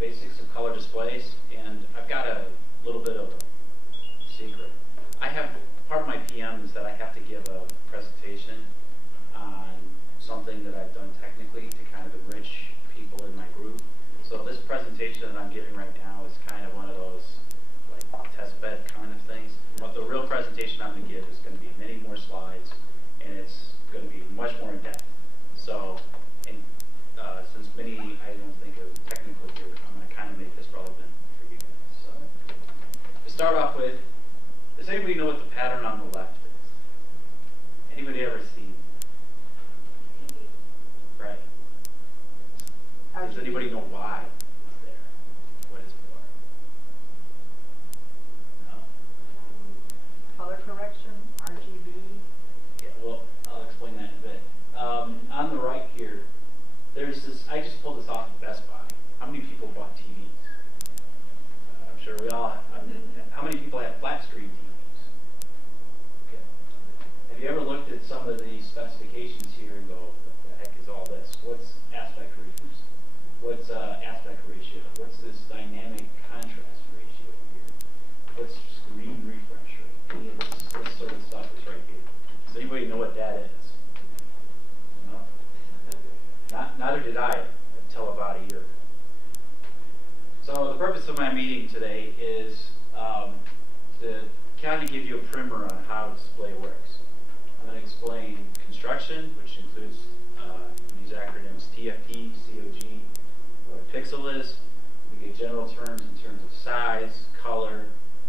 basics of color displays, and I've got a little bit of a secret. I have, part of my PM is that I have to give a presentation on something that I've done technically to kind of enrich people in my group. So this presentation that I'm giving right now is kind of one of those like test bed kind of things. But the real presentation I'm going to give is going to be many more slides, and it's going to be much more in depth. So, and since many I don't think are technical here, I'm going to kind of make this relevant for you guys. So, to start off with, does anybody know what the pattern on the left is? Anybody ever seen? Right. Does anybody know why it's there? What it's for? No? Color correction, RGB. Yeah, well, I'll explain that in a bit. On the right here, there's this, I just pulled this off of Best Buy. How many people bought TVs? I'm sure we all have. How many people have flat screen TVs? Okay. Have you ever looked at some of the specifications here and go, what the heck is all this? What's aspect ratio? What's aspect ratio? What's this dynamic contrast ratio here? What's screen refresh rate? Any of this sort of stuff is right here. Does anybody know what that is? No? Neither did I until about a year ago. So the purpose of my meeting today is to kind of give you a primer on how a display works. I'm going to explain construction, which includes these acronyms TFT, COG, what a pixel is. We get general terms in terms of size, color,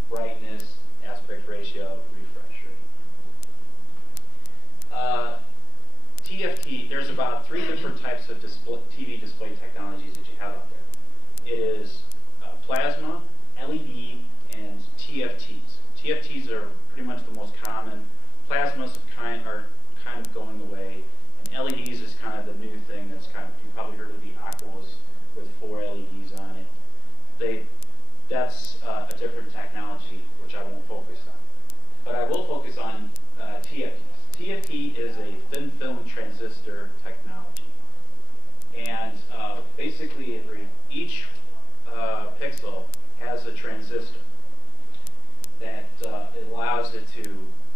brightness, aspect ratio, refresh rate. TFT, there's about 3 different types of TV display technologies that you have out there. It is plasma, LED, and TFTs. TFTs are pretty much the most common. Plasmas are kind of going away, and LEDs is kind of the new thing that's kind of, you probably heard of the Aquos with 4 LEDs on it. That's a different technology, which I won't focus on. But I will focus on TFTs. TFT is a thin film transistor technology. And basically, each pixel has a transistor that allows it to,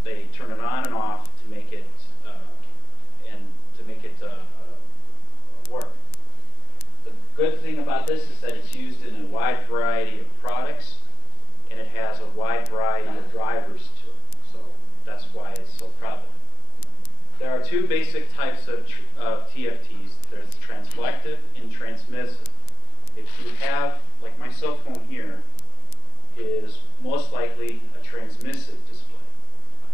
they turn it on and off to make it work. The good thing about this is that it's used in a wide variety of products, and it has a wide variety of drivers to it. So that's why it's so prevalent. There are 2 basic types of TFTs. There's transflective and transmissive. If you have, like my cell phone here, is most likely a transmissive display.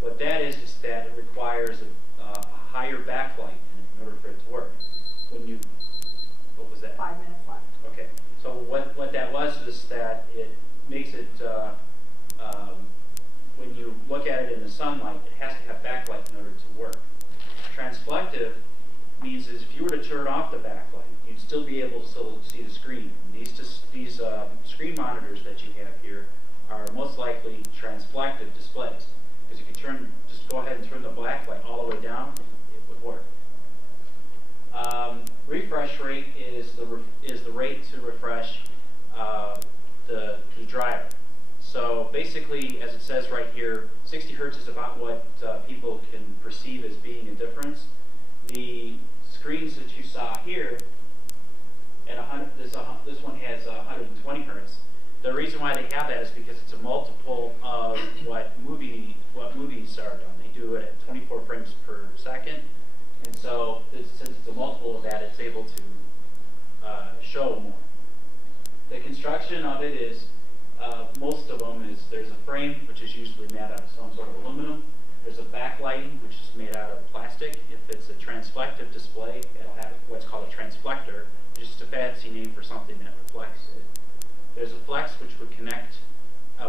What that is that it requires a higher backlight in order for it to work. When you, what was that? 5 minutes left. Okay. So what that was is that it makes it, when you look at it in the sunlight, it has to have backlight in order to work. Transflective means is if you were to turn off the backlight, you'd still be able to still see the screen. And these screen monitors that you have here are most likely transflective displays. Because if you just go ahead and turn the backlight all the way down, it would work. Refresh rate is the rate to refresh the driver. So basically, as it says right here, 60 hertz is about what people can perceive as being a difference. The screens that you saw here, at this one has 120 hertz. The reason why they have that is because it's a multiple of what movies are done. They do it at 24 frames per second, and so since it's a multiple of that, it's able to show more. The construction of it is, most of them is, there's a frame which is usually made out of some sort of aluminum. There's a backlighting which is made out of plastic. If it's a transflective display, it'll have what's called a transflector, which is just a fancy name for something that reflects it. There's a flex which would connect,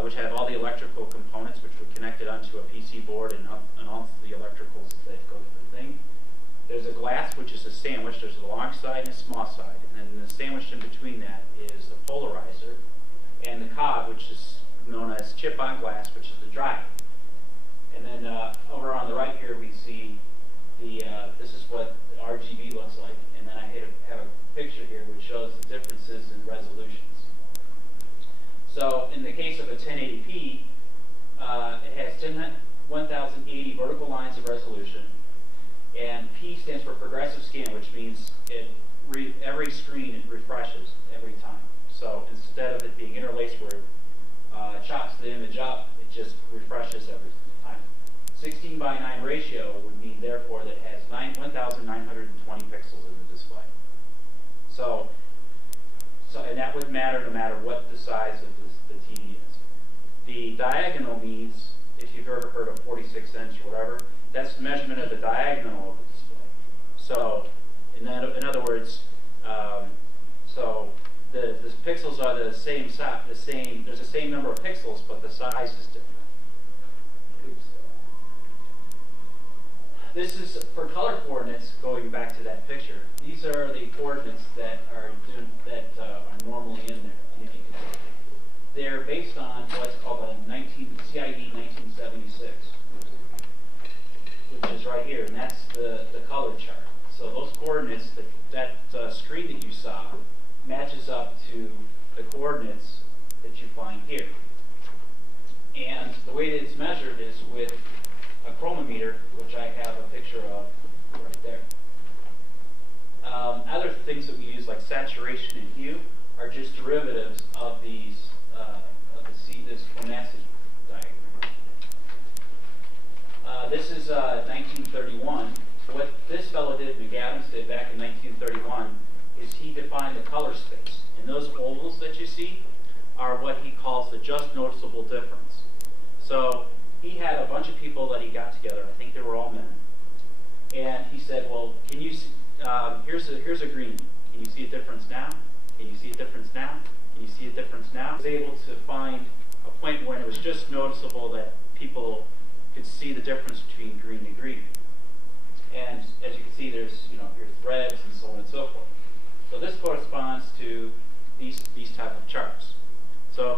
which have all the electrical components which would connect it onto a PC board and all the electricals that go to the thing. There's a glass which is a sandwich. There's a long side and a small side, and then the sandwich in between that is the polarizer, and the cog, which is known as chip-on glass, which is the driver. And then over on the right here we see this is what RGB looks like, and then I have a picture here which shows the differences in resolutions. So in the case of a 1080p, it has 1080 vertical lines of resolution, and P stands for progressive scan, which means every screen it refreshes every time. So instead of it being interlaced where it chops the image up, it just refreshes every time. 16 by 9 ratio would mean, therefore, that it has 1,920 pixels in the display. So and that would matter no matter what the size of the TV is. The diagonal means, if you've ever heard of 46 inch or whatever, that's the measurement of the diagonal of the display. So in other words, so the pixels are the same size, there's the same number of pixels, but the size is different. Oops. This is for color coordinates. Going back to that picture, these are the coordinates that are normally in there. They're based on what's called a CID 1976, which is right here, and that's the color chart. So those coordinates, that screen that you saw, matches up to the coordinates that you find here. And the way that it's measured is with a chromometer, which I have a picture of right there. Other things that we use, like saturation and hue, are just derivatives of these this chromatic diagram. This is 1931. So what this fellow did, McAdams did back in 1931, is he defined the color space. And those ovals that you see are what he calls the just noticeable difference. So he had a bunch of people that he got together. I think they were all men. And he said, well, can you see, here's a green. Can you see a difference now? Can you see a difference now? Can you see a difference now? He was able to find a point when it was just noticeable that people could see the difference between green and green. And as you can see, here's reds and so on and so forth. So this corresponds to these type of charts. So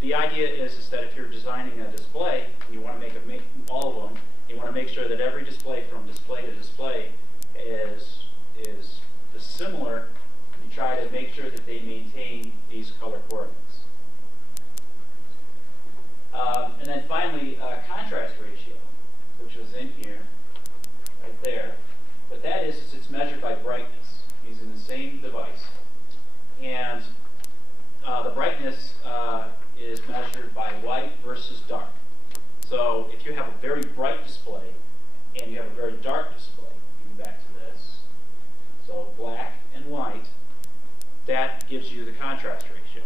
the idea is that if you're designing a display, and you want to make all of them, you want to make sure that every display from display to display is similar. You try to make sure that they maintain these color coordinates. And then finally, contrast ratio, which was in here, right there. What that is it's measured by brightness using the same device. And the brightness is measured by white versus dark. So if you have a very bright display and you have a very dark display, back to this, so black and white, that gives you the contrast ratio.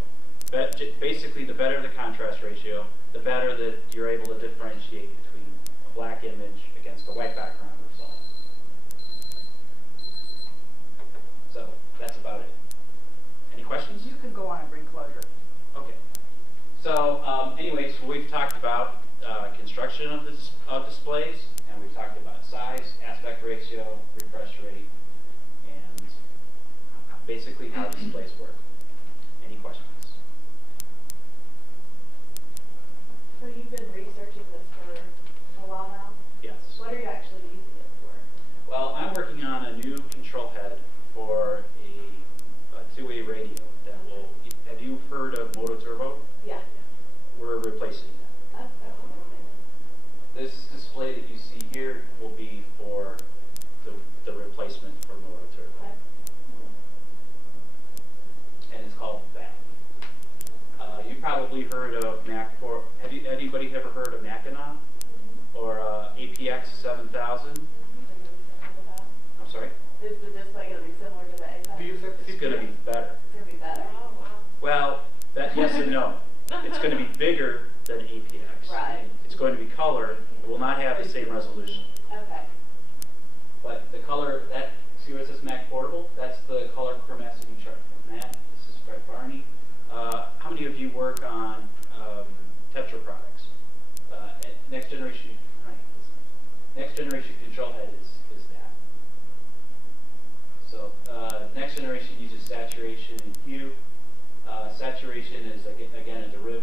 But basically, the better the contrast ratio, the better that you're able to differentiate between a black image against a white background or so on. So that's about it. Any questions? You can go on and bring closure. Okay. So anyway, so we've talked about construction of displays, and we've talked about size, aspect ratio, refresh rate, and basically how displays work. Any questions? So you've been researching this for a while now? Yes. What are you actually using it for? Well, I'm working on a new control head for a two-way radio that will. Have you heard of Moto Turbo? Yeah. We're replacing that. That's amazing. This display that you see here will be for the replacement for Moto Turbo. Okay. And it's called Beck. You probably heard of Mac. Have you? Anybody ever heard of Mackinac or APX 7000? I'm sorry. Is the display going to be similar to the APEX? It's going to be better. It's going to be better. Oh wow. Well, yes and no. It's going to be bigger than APX. Right. It's going to be color. It will not have the same resolution. Okay. But the color, see where it says Mac Portable? That's the color chromacity chart from that. This is Fred Barney. How many of you work on Tetra products? Next generation control head is that. So next generation uses saturation and hue. Saturation is again a derivative